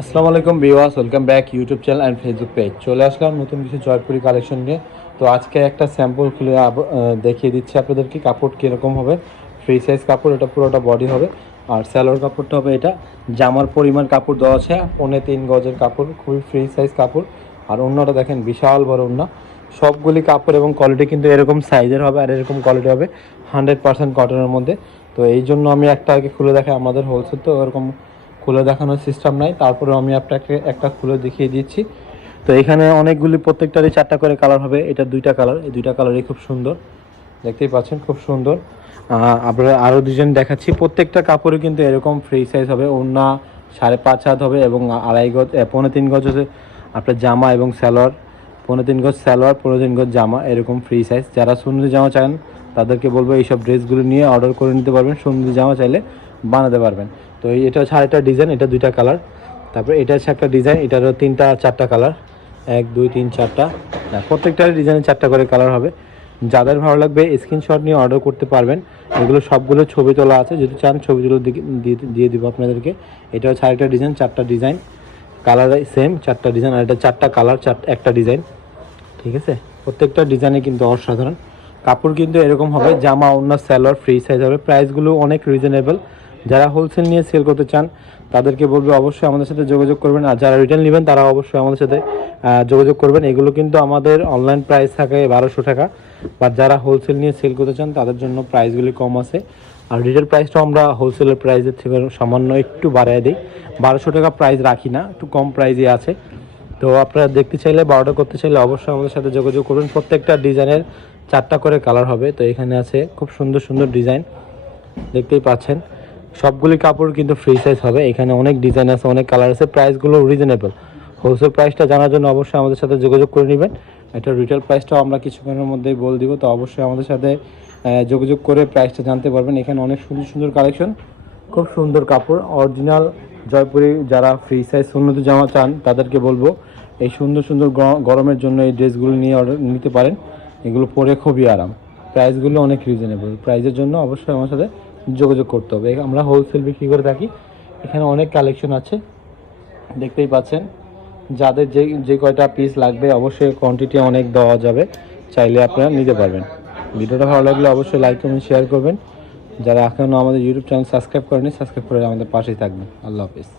আসসালামু আলাইকুম viewers, welcome back YouTube channel and Facebook page. চলে আসলাম নতুন কিছু জয়পুরি কালেকশন নিয়ে। তো আজকে একটা স্যাম্পল খুলে দেখিয়ে দিচ্ছি আপনাদেরকে কাপড় কীরকম হবে। ফ্রি সাইজ কাপড়, এটা পুরোটা বডি হবে। আর স্যালোর কাপড়টা হবে এটা। জামার পরিমাণ কাপড় দেওয়া আছে 3.25 গজের কাপড়, খুবই ফ্রি সাইজ কাপড়। আর অন্যটা দেখেন বিশাল বড় অন্য। সবগুলি কাপড় এবং কোয়ালিটি কিন্তু এরকম সাইজের হবে আর এরকম কোয়ালিটি হবে 100% কটনের মধ্যে। তো এই জন্য আমি একটা আগে খুলে দেখাই, আমাদের হোলসেল তো ওরকম খুলে দেখানোর সিস্টেম নাই, তারপরে আমি আপনাকে একটা খুলে দেখিয়ে দিচ্ছি। তো এখানে অনেকগুলি, প্রত্যেকটারই 4টা করে কালার হবে। এটা 2টা কালার, এই 2টা কালারই খুব সুন্দর, দেখতেই পাচ্ছেন খুব সুন্দর। আপনারা আরও ডিজাইন দেখাচ্ছি। প্রত্যেকটা কাপড়ে কিন্তু এরকম ফ্রি সাইজ হবে। ওড়না 5.5 হাত হবে এবং 2.5 গজ, 3.5 গজ হচ্ছে আপনার জামা এবং সালোয়ার। 3.5 গজ সালোয়ার, 3.5 গজ জামা, এরকম ফ্রি সাইজ। যারা সুন্দর জামা চান তাদেরকে বলবো এইসব ড্রেসগুলো নিয়ে অর্ডার করে নিতে পারবেন। সুন্দর জামা চাইলে বানাতে পারবেন। তো এটা হচ্ছে আরেকটা ডিজাইন, এটা 2টা কালার। তারপরে এটা হচ্ছে একটা ডিজাইন, এটারও 4টা কালার, 1 2 3 4টা। প্রত্যেকটার ডিজাইনে 4টা করে কালার হবে। যাদের ভালো লাগবে স্ক্রিনশট নিয়ে অর্ডার করতে পারবেন। এগুলো সবগুলো ছবি তোলা আছে, যদি চান ছবিগুলো দিয়ে দিব আপনাদেরকে। এটা হচ্ছে আরেকটা ডিজাইন, 4টা ডিজাইন, কালার সেম, 4টা ডিজাইন। আর এটা 4টা কালার, একটা ডিজাইন, ঠিক আছে। প্রত্যেকটা ডিজাইনে কিন্তু অসাধারণ। কাপড় কিন্তু এরকম হবে, জামা ওড়না সালোয়ার ফ্রি সাইজ হবে। প্রাইসগুলো অনেক রিজনেবল। যারা হোলসেল নিয়ে সেল করতে চান তাদেরকে বলবো অবশ্যই আমাদের সাথে যোগাযোগ করবেন। আর যারা রিটেল নেবেন তারা অবশ্যই আমাদের সাথে যোগাযোগ করবেন। এগুলো কিন্তু আমাদের অনলাইন প্রাইস থাকে 1200 টাকা, বা যারা হোলসেল নিয়ে সেল করতে চান তাদের জন্য প্রাইসগুলি কম আছে। আর রিটেল প্রাইসটাও আমরা হোলসেলের প্রাইসের থেকে সামান্য একটু বাড়ায় দিই। 1200 টাকা প্রাইস রাখি না, একটু কম প্রাইসই আছে। তো আপনারা দেখতে চাইলে বা অর্ডার করতে চাইলে অবশ্যই আমাদের সাথে যোগাযোগ করবেন। প্রত্যেকটা ডিজাইনের 4টা করে কালার হবে। তো এখানে আছে খুব সুন্দর সুন্দর ডিজাইন, দেখতেই পাচ্ছেন। সবগুলি কাপড় কিন্তু ফ্রি সাইজ হবে। এখানে অনেক ডিজাইন আছে, অনেক কালার আছে, প্রাইসগুলো রিজনেবল। হোলসেল প্রাইসটা জানার জন্য অবশ্যই আমাদের সাথে যোগাযোগ করে নেবেন। এটা রিটেল প্রাইসটাও আমরা কিছুক্ষণের মধ্যেই বলে দিব। তো অবশ্যই আমাদের সাথে যোগাযোগ করে প্রাইসটা জানতে পারবেন। এখানে অনেক সুন্দর সুন্দর কালেকশন, খুব সুন্দর কাপড়, অরিজিনাল জয়পুরি। যারা ফ্রি সাইজ উন্নত জামা চান তাদেরকে বলবো এই সুন্দর সুন্দর গরমের জন্য এই ড্রেসগুলো নিয়ে অর্ডার নিতে পারেন। এগুলো পরে খুবই আরাম। প্রাইসগুলো অনেক রিজনেবল। প্রাইসের জন্য অবশ্যই আমার সাথে যোগাযোগ করতে হবে। আমরা হোলসেল বিক্রি করে থাকি। এখানে অনেক কালেকশন আছে, দেখতেই পাচ্ছেন। যাদের যে কয়টা পিস লাগবে অবশ্যই কোয়ান্টিটি অনেক দেওয়া যাবে, চাইলে আপনারা নিতে পারবেন। ভিডিওটা ভালো লাগলে অবশ্যই লাইক কমেন্ট শেয়ার করবেন। যারা এখনও আমাদের ইউটিউব চ্যানেল সাবস্ক্রাইব করেনি, সাবস্ক্রাইব করে আমাদের পাশেই থাকবেন। আল্লাহ হাফিজ।